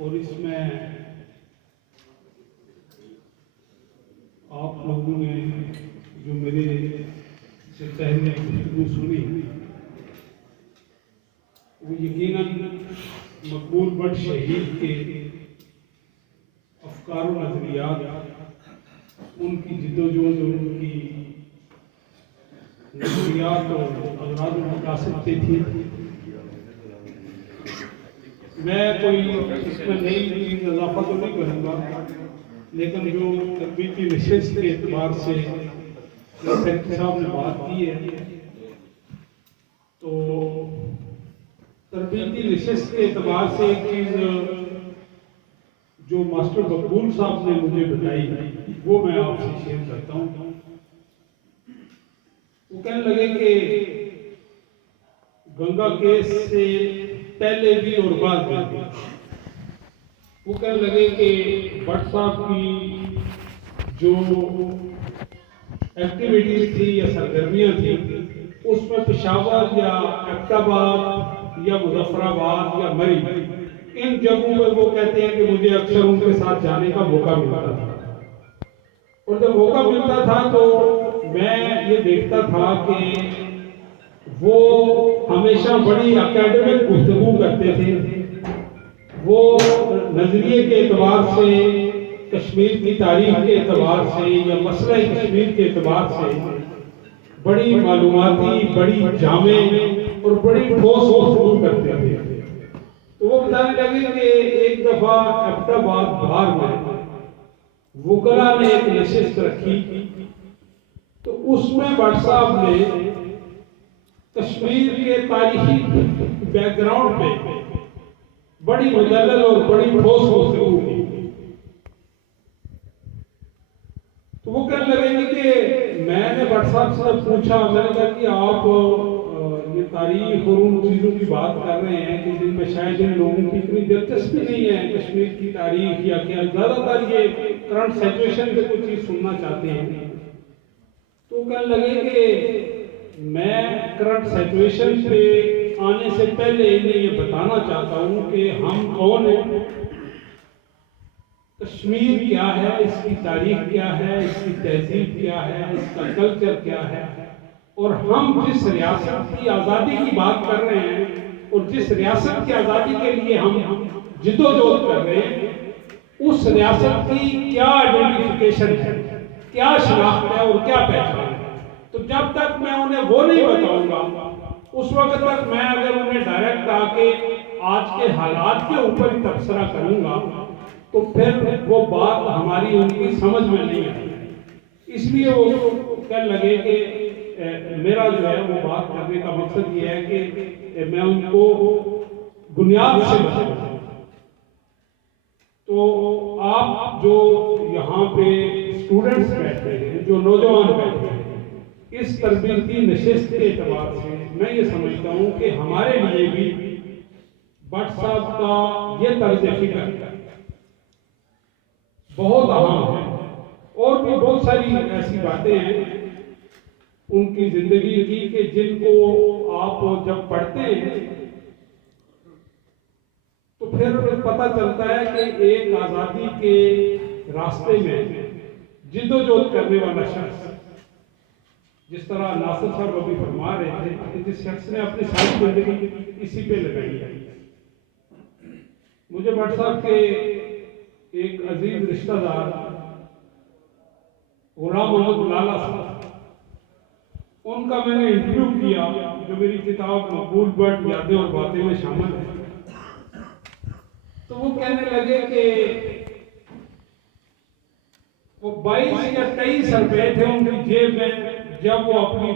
और इसमें आप लोगों ने जो मेरे से पहले गुफ्तगू सुनी वो यकीनन मकबूल बट शहीद के अफकार और नज़रियात, उनकी जिद्दोजहद, उनकी नज़रियात और अगराद और मकासद पे थी। मैं कोई इसमें नई चीज़ इजाफा तो नहीं करूँगा, लेकिन जो तरबीती नशिस्त के एतबार से सेक्रेटरी साहब ने बात की है, तो तरबीती नशिस्त के एतबार से एक चीज़ जो मास्टर मकबूल साहब ने मुझे बताई वो मैं आपसे शेयर करता हूँ। वो कहने लगे कि गंगा केस से पहले भी और बाद में वो कहने लगे कि भट्ट साहब की जो एक्टिविटीज थी या सरगर्मियाँ थी उसमें पेशावर या एबटाबाद या मुजफ्फराबाद या मरी, इन जगहों पर वो कहते हैं कि मुझे अक्सर उनके साथ जाने का मौका मिलता था। और जब मौका मिलता था तो मैं ये देखता था कि वो हमेशा बड़ी एकेडमिक गुफ्तगू करते थे। वो नजरिए के एतबार से, कश्मीर की तारीख के एतबार से या मसला कश्मीर के एतबार से बड़ी मालूमाती, बड़ी जामे और बड़ी ठोस गुफ्तगू करते थे। तो वो बताने लगे कि एक दफा एबटाबाद बार में वुकला ने एक नशिस्त रखी, तो उसमें भट्ट साहब ने कश्मीर के तारीखी बैकग्राउंड पे बड़ी मुदल्लल और बड़ी ठोस गुफ्तगू की। तो वो कहने लगे कि मैंने भट्ट साहब से पूछा, मैंने कहा कि आप ये तारीख और उन चीज़ों की बात कर रहे हैं कि जिनमें शायद इन लोगों की इतनी दिलचस्पी नहीं है कश्मीर की तारीख, या क्या ज़्यादातर ये करंट सिचुएशन पे कोई चीज़ सुनना चाहते हैं। तो कहने लगे कि मैं करंट सिचुएशन पे आने से पहले इन्हें ये बताना चाहता हूँ कि हम कौन हैं, कश्मीर क्या है, इसकी तारीख क्या है, इसकी तहजीब क्या है, इसका कल्चर क्या है, और हम जिस रियासत की आज़ादी की बात कर रहे हैं और जिस रियासत की आज़ादी के लिए हम जिद्दोजहद कर रहे हैं, उस रियासत की क्या आइडेंटिफिकेशन है, क्या शनाख्त है और क्या पहचान है। तो जब तक मैं उन्हें वो नहीं बताऊंगा, उस वक्त तक मैं अगर उन्हें डायरेक्ट आके आज के हालात के ऊपर ही तबसरा करूंगा तो फिर वो बात हमारी उनकी समझ में नहीं आएगी। इसलिए वो कहने लगे कि मेरा जो है वो बात करने का मकसद ये है कि मैं उनको बुनियाद से बताऊं। तो आप जो यहाँ पे स्टूडेंट्स बैठे हैं, जो नौजवान बैठे हैं, इस तरबीती नशिस्त के एतबार से मैं ये समझता हूँ कि हमारे लिए भी भट्ट साहब का ये तर्ज फिक्र बहुत अहम है। और भी बहुत सारी ऐसी बातें हैं उनकी जिंदगी की कि जिनको आप जब पढ़ते हैं तो फिर पता चलता है कि एक आज़ादी के रास्ते में जिद्दोजहद करने वाला शख्स, जिस तरह नासिर साहब अभी फरमा रहे थे कि जिस शख्स ने अपनी सारी जिंदगी इसी पे लगाई है। मुझे भट्ट साहब के एक अजीज रिश्तेदार गुलाम मोहम्मद लाला साहब, उनका मैंने इंटरव्यू किया जो मेरी किताब मकबूल बट यादें और बातें में शामिल है। तो वो कहने लगे कि वो 22 या 23 रुपए थे उनकी जेब में जब वो अपनी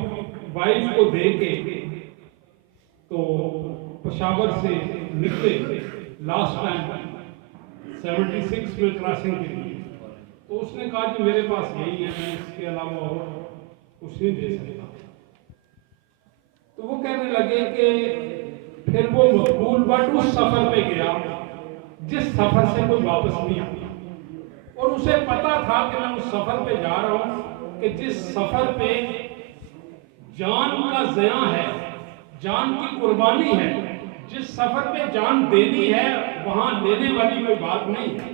वाइफ को दे के तो पेशावर से निकले लास्ट टाइम 76 में क्रॉसिंग के लिए। तो उसने कहा कि मेरे पास यही है, मैं इसके अलावा और कुछ नहीं दे सकता। तो वो कहने लगे कि फिर वो मकबूल बट उस सफर पे गया जिस सफर से कोई वापस नहीं आता, और उसे पता था कि मैं उस सफर पे जा रहा हूं कि जिस सफर पे जान का ज़िया है, जान की कुर्बानी है, जिस सफर पे जान देनी है वहां लेने वाली कोई बात नहीं है।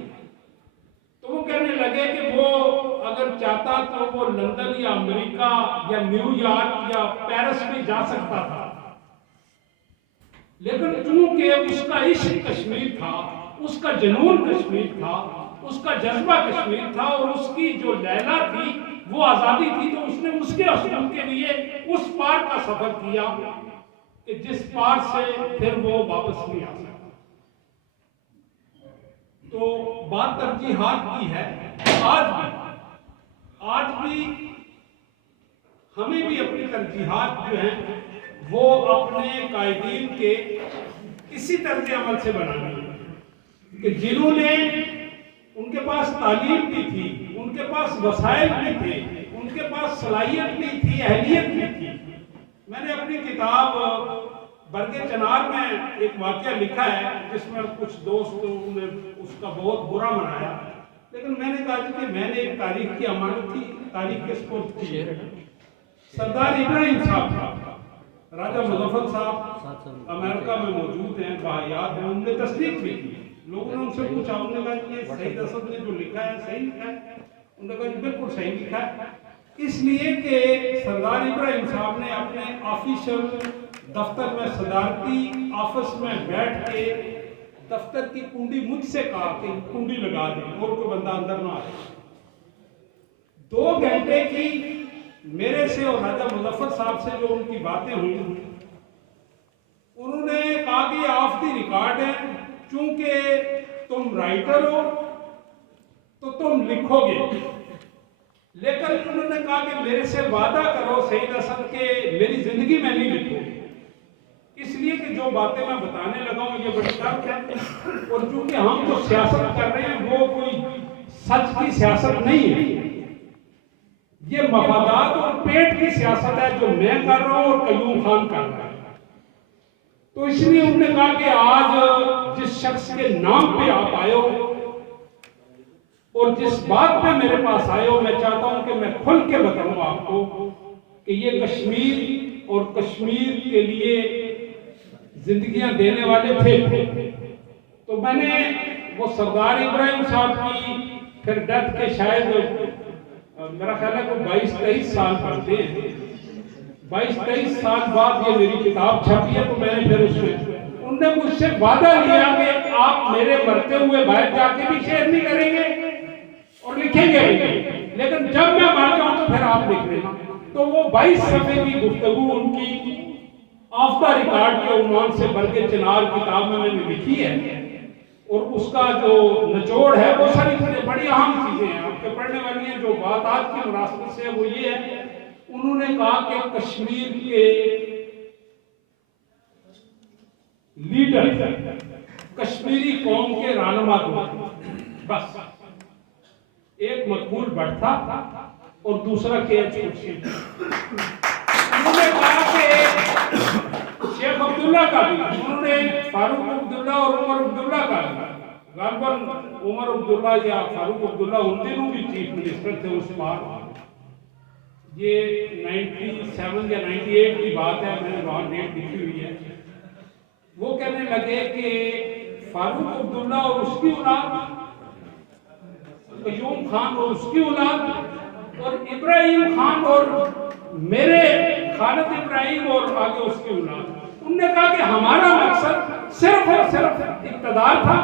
तो वो कहने लगे कि वो अगर चाहता तो वो लंदन या अमेरिका या न्यूयॉर्क या पेरिस में जा सकता था, लेकिन चूंकि उसका इश्क कश्मीर था, उसका जुनून कश्मीर था, उसका जज्बा कश्मीर था और उसकी जो लैला थी वो आजादी थी, तो उसने उसके असूल के लिए उस पार का सफर किया कि जिस पार से फिर वो वापस नहीं आ सकता। तो बात तरजीहात की है। आज भी हमें भी अपनी तरजीहात जो हैं वो अपने कायदीन के इसी तर्ज अमल से बनानी है कि जिन्होंने, उनके पास तालीम भी थी, उनके पास वसाइल भी थे, उनके पास सलाहियत भी थी, अहलियत भी थी। मैंने अपनी किताब बरगे चनार में एक वाकया लिखा है जिसमें कुछ दोस्तों ने उसका बहुत बुरा मनाया, लेकिन मैंने कहा कि मैंने एक तारीख की अमानत की, तारीख के स्पोर्ट की। सरदार इब्राहिम साहब, राजा मुजफ्फर साहब अमेरिका में मौजूद हैं, बाहयात हैं, उनने तस्दीक भी की। लोगों ने उनसे पूछा, उन्होंने कहा कि सईद असद ने जो लिखा है सही लिखा है? उन्होंने कहा बिल्कुल सही लिखा है, इसलिए कि सरदार इब्राहिम साहब ने अपने ऑफिशियल दफ्तर में, सदारती ऑफिस में बैठ के दफ्तर की कुंडी मुझसे कहा कि कुंडी लगा दी और कोई बंदा अंदर ना आए। 2 घंटे की मेरे से और राजा मुजफ्फर साहब से जो उनकी बातें हुई, उन्होंने कहा कि ऑफ द रिकॉर्ड है, चूंकि तुम राइटर हो तो तुम लिखोगे, लेकिन उन्होंने कहा कि मेरे से वादा करो सईद असद के मेरी जिंदगी में नहीं लिखोगे, इसलिए कि जो बातें मैं बताने लगा हूं ये बड़ी तर्क है, और चूंकि हम जो सियासत कर रहे हैं वो कोई सच की सियासत नहीं है, ये मफादात और पेट की सियासत है जो मैं कर रहा हूं और कयूम खान कर रहा है। तो इसलिए उन्होंने कहा कि आज जिस शख्स के नाम पे आप आए हो और जिस बात पे मेरे पास आए हो, मैं चाहता हूं कि मैं खुल के बताऊं आपको कि ये कश्मीर और कश्मीर के लिए जिंदगियां देने वाले थे। तो मैंने वो सरदार इब्राहिम साहब की फिर डेथ के शायद मेरा ख्याल है कोई 22-23 साल पढ़ते हैं, 22-23 साल बाद ये मेरी किताब छपी है। तो मैंने फिर उसमें उनने मुझसे वादा लिया कि आप मेरे मरते हुए बाहर जाके भी शेयर नहीं करेंगे और लिखेंगे भी, लेकिन जब मैं मर जाऊं तो फिर आप लिख लेना। तो वो 22 सफ़े की गुफ्तगू उनकी ऑफ द रिकॉर्ड के उन्वान से बरगे चिनार किताब में मैंने लिखी है, और उसका जो निचोड़ है वो सारी बड़ी अहम चीजें हैं, आपके पढ़ने वाली हैं। जो बात आज की मुनासिबत से वो ये है, उन्होंने कहा कि कश्मीर के लीडर कश्मीरी कौम के रहनुमा को, बस एक मकबूल भट्ट था और दूसरा के.एच. खुर्शीद। उन्होंने कहा कि शेख अब्दुल्ला का भी, उन्होंने फारूक अब्दुल्ला और उमर अब्दुल्ला का भी, गालबन उमर अब्दुल्ला या फारूक अब्दुल्ला उन दिनों भी चीफ मिनिस्टर थे उस बार। ये 97 या 98 की बात है, मैंने वहां डेट लिखी हुई है। वो कहने लगे कि फारूक अब्दुल्ला और उसकी औलाद, कयूम खान और उसकी औलाद, और इब्राहिम खान और मेरे खालिद इब्राहिम और आगे उसकी औलाद। उन्होंने कहा कि हमारा मकसद सिर्फ और सिर्फ इक़्तिदार था,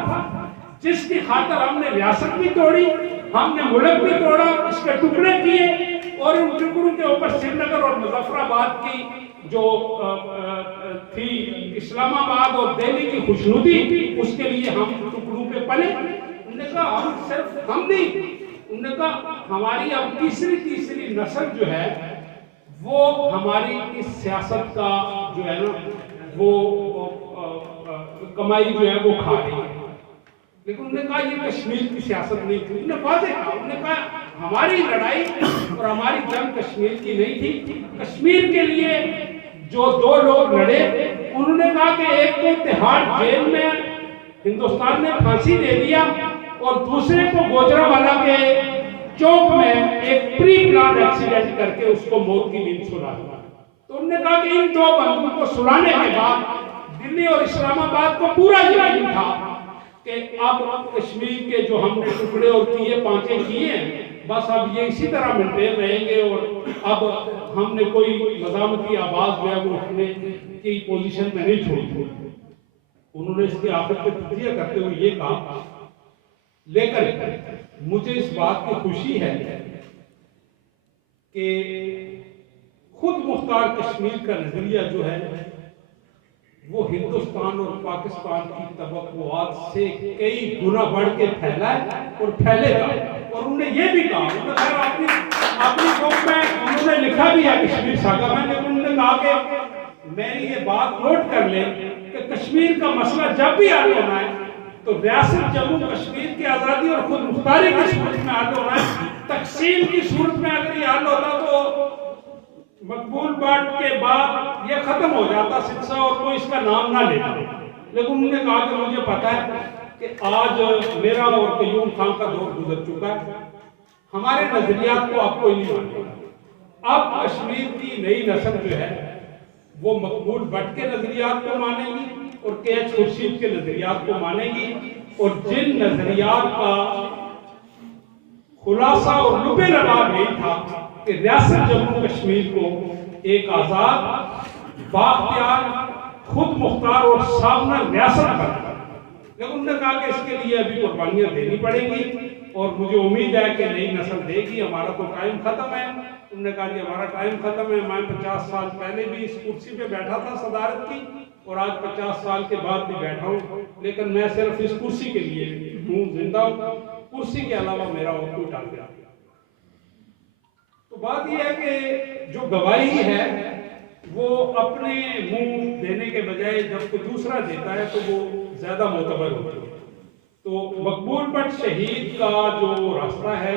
जिसकी खातिर हमने रियासत भी तोड़ी, हमने मुल्क भी तोड़ा, इसके टुकड़े किए, और उन टुकड़ों के ऊपर श्रीनगर और मुजफ्फराबाद की जो थी इस्लामाबाद और दिल्ली की खुशनुदी, उसके लिए हम टुकड़ों पे पले। उन्होंने कहा हम सिर्फ हम नहीं, उन्होंने कहा हमारी अब तीसरी नस्ल जो है वो हमारी इस सियासत का जो है ना वो कमाई जो है वो खा रही है। लेकिन उन्होंने कहा ये कश्मीर की सियासत नहीं थी, उन्होंने वाज़ेह कहा, उन्होंने कहा हमारी लड़ाई और हमारी जंग कश्मीर की नहीं थी। कश्मीर के लिए जो 2 लोग लड़े, उन्होंने कहा कि एक को तिहाड़ जेल में हिंदुस्तान ने फांसी दे दिया और दूसरे को गोजरावाला के चौक में एक प्री प्लान एक्सीडेंट करके उसको मौत की नींद सुला दिया। तो उन्होंने कहा कि इन 2 बंदों को सुलाने के बाद दिल्ली और इस्लामाबाद को पूरा यकीन था कि अब कश्मीर के जो हमने टुकड़े और किए पांचे किए हैं, बस अब ये इसी तरह मेंटेन रहेंगे और अब हमने कोई मज़ामती आवाज जो है वो उठने की पोजीशन में नहीं छोड़ी। उन्होंने इसके आखिर पे तजिया करते हुए ये कहा, लेकिन मुझे इस बात की खुशी है कि खुद मुख्तार कश्मीर का नजरिया जो है वो हिंदुस्तान और पाकिस्तान की तवक्कुआत से कई गुना बढ़ के फैला है और फैलेगा। और उन्होंने ये भी कहा, अपनी बुक में उन्होंने लिखा भी है कश्मीर सागा में, लेकिन उन्होंने कहा कि मेरी ये बात नोट कर ले कि कश्मीर का मसला जब भी हल होना है तो रियासत जम्मू कश्मीर की आज़ादी और खुद मुख्तारी की सूरत में हल होना है। तकसीम की सूरत में अगर ये हल होता तो मकबूल बट के बाद ये खत्म हो जाता सिलसिला और कोई इसका नाम ना लेता। लेकिन उन्होंने कहा कि मुझे पता है कि आज मेरा और कयूम खान का दौर गुजर चुका है, हमारे नजरियात को आपको नहीं मानेगा। अब कश्मीर की नई नस्ल जो है वो मकबूल बट के नजरियात को मानेगी और KH खुर्शीद के नजरियात को मानेगी, और जिन नजरियात का खुलासा और लुबे लबाब यही था कि रियासत जम्मू कश्मीर को एक आजाद, बाख्तियार, खुद मुख्तार और सामना रियासत बनाना। लेकिन उन्होंने कहा कि इसके लिए अभी कुर्बानियां देनी पड़ेंगी और मुझे उम्मीद है कि नई नस्ल देगी। हमारा तो टाइम खत्म है। उन्होंने कहा कि हमारा टाइम खत्म है। मैं 50 साल पहले भी इस कुर्सी पे बैठा था सदारत की, और आज 50 साल के बाद भी बैठा हूँ, लेकिन मैं सिर्फ इस कुर्सी के लिए हूँ, जिंदा हूँ। कुर्सी के अलावा मेरा और कोई टारगेट नहीं। तो बात यह है कि जो गवाही है वो अपने मुंह देने के बजाय जब कोई दूसरा देता है तो वो ज्यादा मोतबर होती है। तो मकबूल बट शहीद का जो रास्ता है,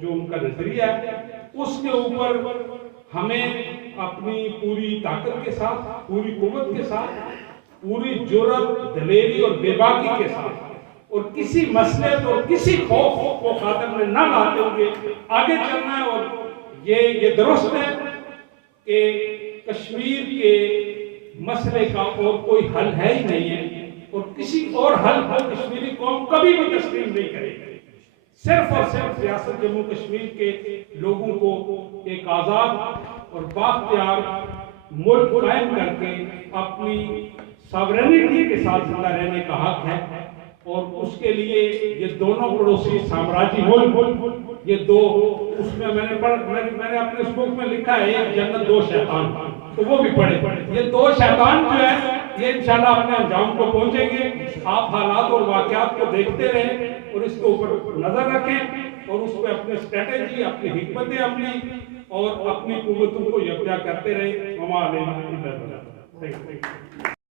जो उनका नजरिया है, उसके ऊपर हमें अपनी पूरी ताकत के साथ, पूरी कुव्वत के साथ, पूरी जुर्रत, दलेरी और बेबाकी के साथ और किसी मसले और किसी खौफ को खातिर में न लाते हुए आगे चलना है। और ये दुरुस्त है कि कश्मीर के मसले का और कोई हल है ही नहीं है, और किसी और हल को कश्मीरी कौम कभी भी तस्लीम नहीं करेगी। सिर्फ और सिर्फ रियासत जम्मू कश्मीर के लोगों को एक आजाद और बाख्तियार मुल्क कायम करके अपनी सॉवरेनिटी के साथ जिंदा रहने का हक है। और उसके लिए ये दोनों पड़ोसी साम्राज्य मुल्क, ये दो, उसमें मैंने अपने उस बुक में लिखा है एक जन्नत दो शैतान, तो वो भी पढ़े। ये दो शैतान जो है ये इंशाल्लाह अपने अंजाम को पहुंचेंगे। आप हालात और वाकयात को देखते रहें और इसके ऊपर नजर रखें और उस पर अपनी स्ट्रेटेजी, अपनी हिकमत अमली और अपनी कुव्वतों को यकजा करते रहें।